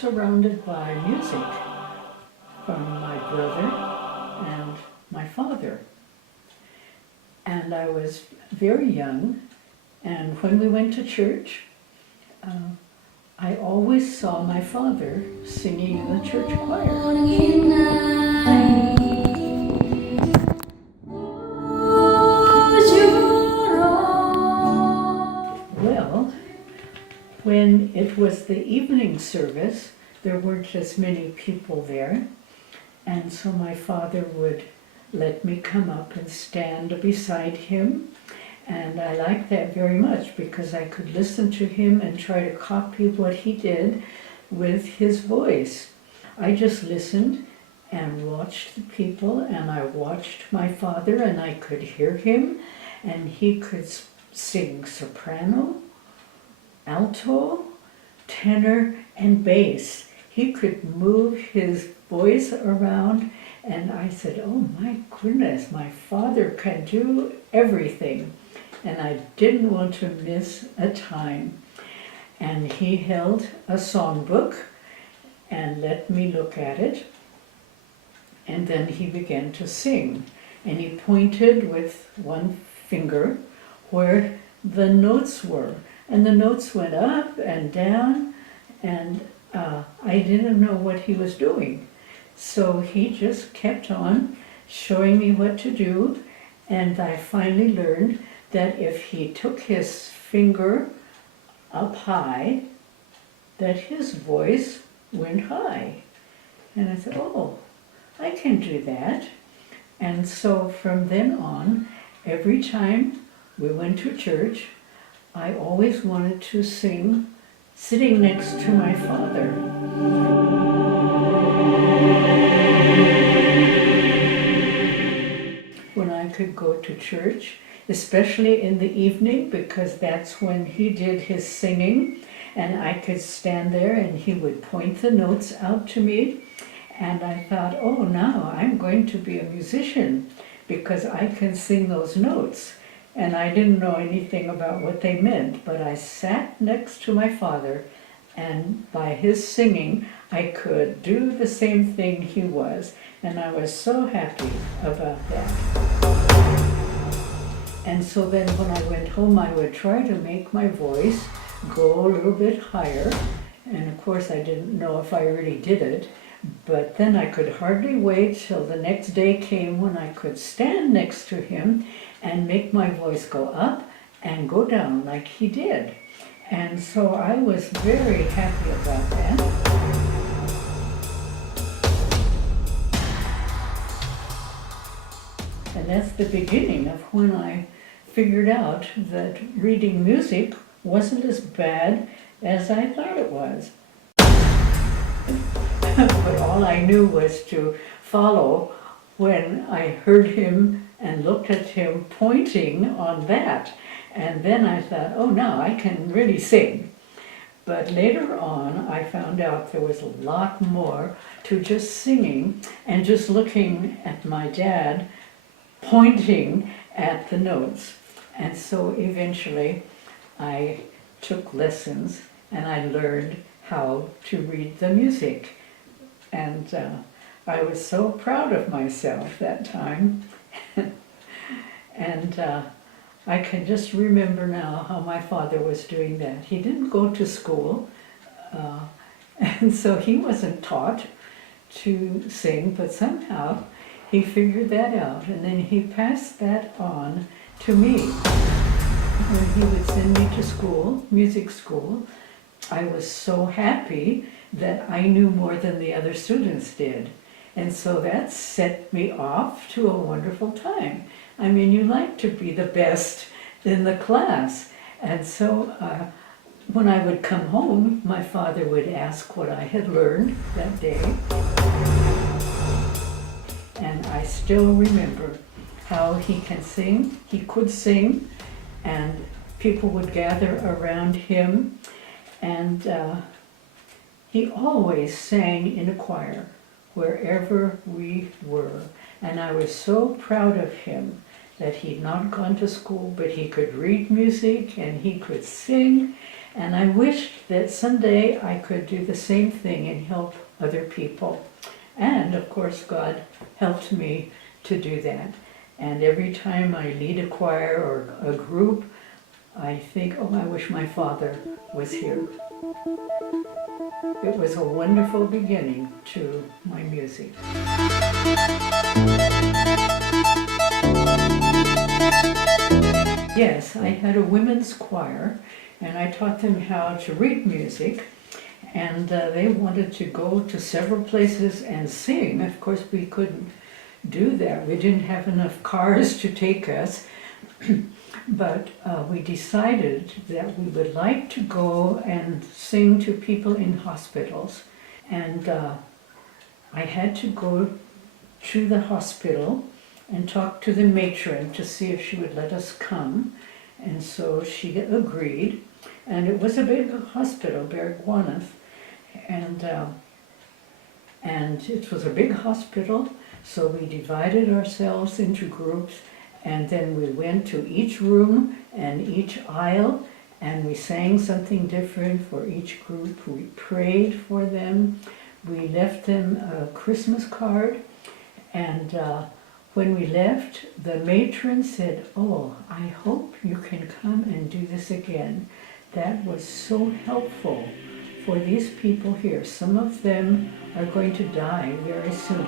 surrounded by music from my brother and my father. And I was very young, and when we went to church, I always saw my father singing in the church choir. Well, when it was the evening service, there weren't as many people there, and so my father would let me come up and stand beside him, and I liked that very much because I could listen to him and try to copy what he did with his voice. I just listened and watched the people, and I watched my father, and I could hear him, and he could sing soprano, alto, tenor, and bass. He could move his voice around, and I said, oh my goodness, my father can do everything. And I didn't want to miss a time. And he held a songbook and let me look at it. And then he began to sing. And he pointed with one finger where the notes were. And the notes went up and down, and I didn't know what he was doing. So he just kept on showing me what to do, and I finally learned that if he took his finger up high, that his voice went high. And I said, oh, I can do that. And so from then on, every time we went to church, I always wanted to sing sitting next to my father. When I could go to church, especially in the evening, because that's when he did his singing, and I could stand there and he would point the notes out to me, and I thought, oh, now I'm going to be a musician because I can sing those notes. And I didn't know anything about what they meant, but I sat next to my father, and by his singing I could do the same thing he was, and I was so happy about that. And so then when I went home, I would try to make my voice go a little bit higher, and of course I didn't know if I really did it, but then I could hardly wait till the next day came when I could stand next to him and make my voice go up and go down like he did. And so I was very happy about that. And that's the beginning of when I figured out that reading music wasn't as bad as I thought it was. But all I knew was to follow when I heard him and looked at him pointing on that. And then I thought, oh, now I can really sing. But later on, I found out there was a lot more to just singing and just looking at my dad pointing at the notes. And so eventually I took lessons and I learned how to read the music. And I was so proud of myself that time. And I can just remember now how my father was doing that. He didn't go to school, and so he wasn't taught to sing, but somehow he figured that out, and then he passed that on to me. When he would send me to school, music school, I was so happy that I knew more than the other students did. And so that set me off to a wonderful time. I mean, you like to be the best in the class. And so when I would come home, my father would ask what I had learned that day. And I still remember how he can sing. He could sing, and people would gather around him. And he always sang in a choir wherever we were. And I was so proud of him that he'd not gone to school, but he could read music and he could sing. And I wished that someday I could do the same thing and help other people. And of course, God helped me to do that. And every time I lead a choir or a group, I think, oh, I wish my father was here. It was a wonderful beginning to my music. Yes, I had a women's choir, and I taught them how to read music, and they wanted to go to several places and sing. Of course, we couldn't do that. We didn't have enough cars to take us, but we decided that we would like to go and sing to people in hospitals. And I had to go to the hospital and talk to the matron to see if she would let us come. And so she agreed. And it was a big hospital, Bergwaneth. And it was a big hospital, so we divided ourselves into groups, and then we went to each room and each aisle, and we sang something different for each group. We prayed for them. We left them a Christmas card, and when we left, the matron said, "Oh, I hope you can come and do this again." That was so helpful for these people here. Some of them are going to die very soon.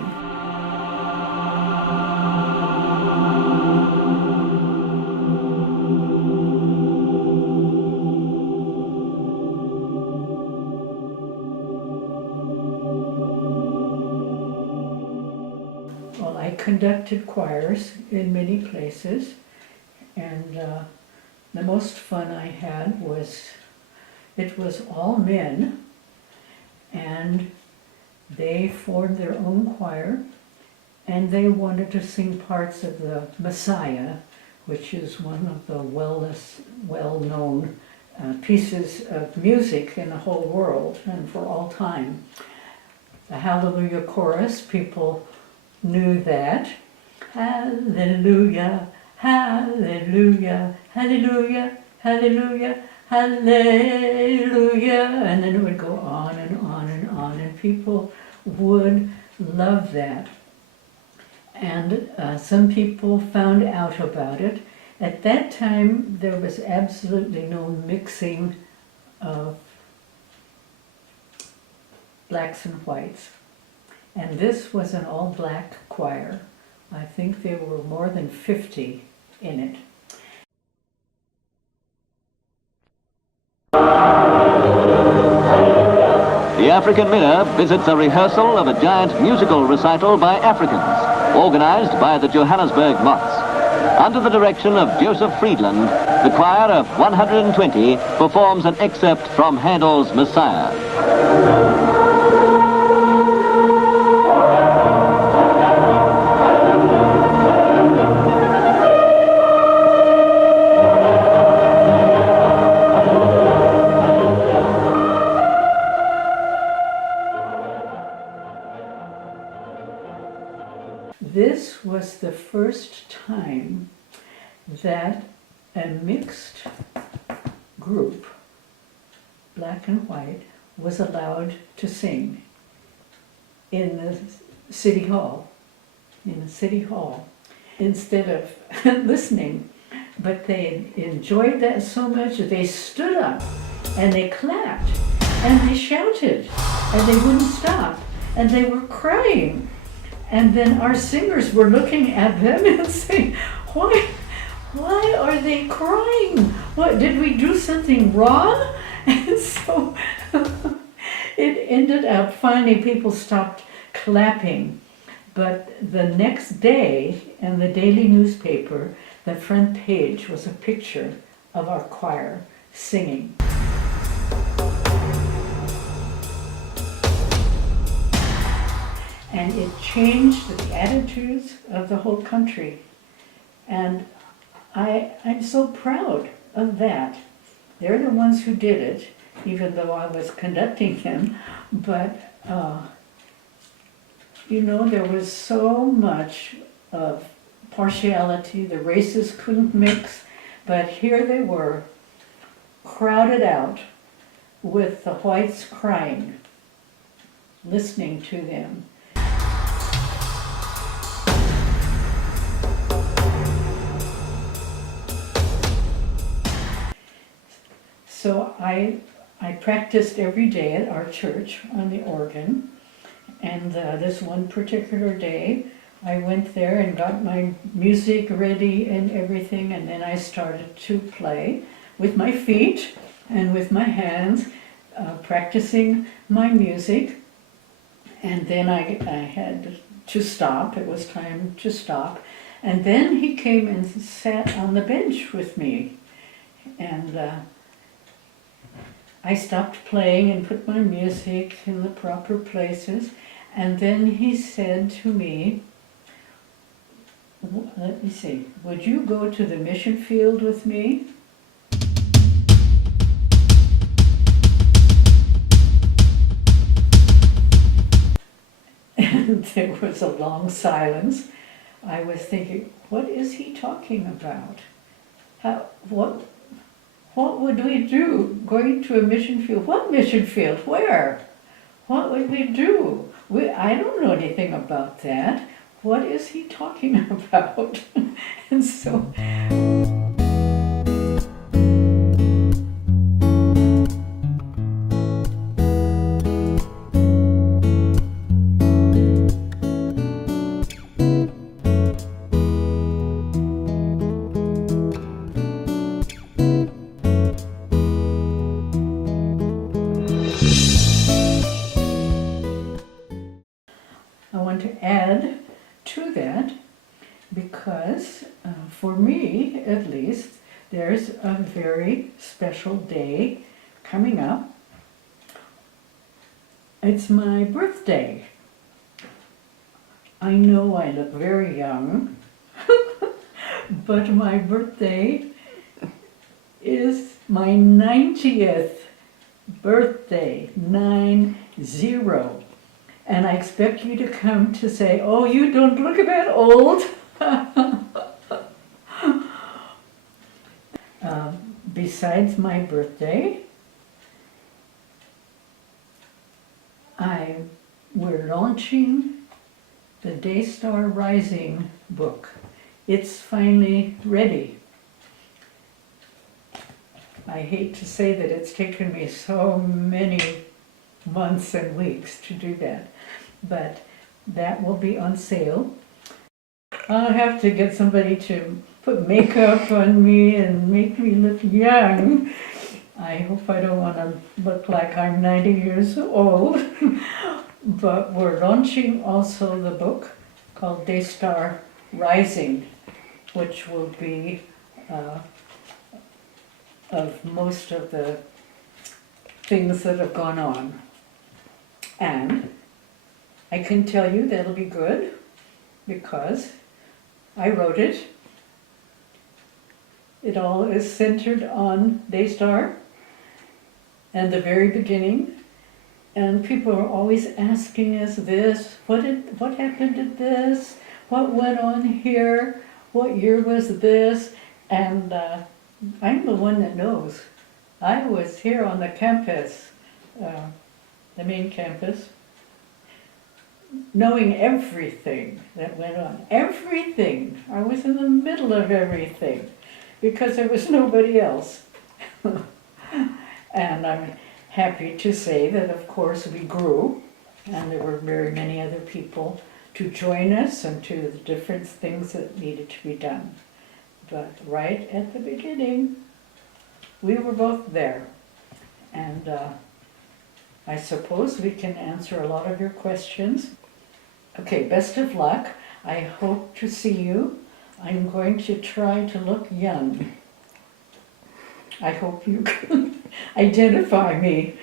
Well, I conducted choirs in many places, and the most fun I had was, it was all men, and they formed their own choir, and they wanted to sing parts of the Messiah, which is one of the well-known pieces of music in the whole world and for all time. The Hallelujah chorus, people knew that. Hallelujah, hallelujah, hallelujah, hallelujah, hallelujah, and then it would go on and on and on, and people would love that. And some people found out about it. At that time, there was absolutely no mixing of blacks and whites. And this was an all-black choir. I think there were more than 50 in it. The African Mirror visits a rehearsal of a giant musical recital by Africans, organized by the Johannesburg Moths. Under the direction of Joseph Friedland, the choir of 120 performs an excerpt from Handel's Messiah. This was the first time that a mixed group, black and white, was allowed to sing in the city hall, instead of listening. But they enjoyed that so much that they stood up and they clapped and they shouted and they wouldn't stop and they were crying. And then our singers were looking at them and saying, why are they crying? What, did we do something wrong? And so it ended up, finally people stopped clapping. But the next day in the daily newspaper, the front page was a picture of our choir singing. And it changed the attitudes of the whole country. And I'm so proud of that. They're the ones who did it, even though I was conducting them. But, you know, there was so much of partiality. The races couldn't mix. But here they were, crowded out with the whites crying, listening to them. So I practiced every day at our church on the organ, and this one particular day I went there and got my music ready and everything, and then I started to play with my feet and with my hands, practicing my music. And then I had to stop. It was time to stop. And then he came and sat on the bench with me. And I stopped playing and put my music in the proper places. And then he said to me, let me see, would you go to the mission field with me? And there was a long silence. I was thinking, what is he talking about? What would we do going to a mission field? What mission field? Where? What would we do? I don't know anything about that. What is he talking about? And so I want to add to that, because for me at least, there's a very special day coming up. It's my birthday. I know I look very young, but my birthday is my 90th birthday, 90. And I expect you to come to say, oh, you don't look a bit old. Besides my birthday, we're launching the Daystar Rising book. It's finally ready. I hate to say that it's taken me so many months and weeks to do that, but that will be on sale. I'll have to get somebody to put makeup on me and make me look young. I hope I don't want to look like I'm 90 years old. But we're launching also the book called Daystar Rising, which will be of most of the things that have gone on. And I can tell you that'll be good because I wrote it. It all is centered on Daystar and the very beginning. And people are always asking us this, what happened to this? What went on here? What year was this? And I'm the one that knows. I was here on the campus, the main campus, knowing everything that went on. Everything. I was in the middle of everything because there was nobody else. And I'm happy to say that, of course, we grew, and there were very many other people to join us and to the different things that needed to be done. But right at the beginning, we were both there. And I suppose we can answer a lot of your questions. Okay, best of luck. I hope to see you. I'm going to try to look young. I hope you can identify me.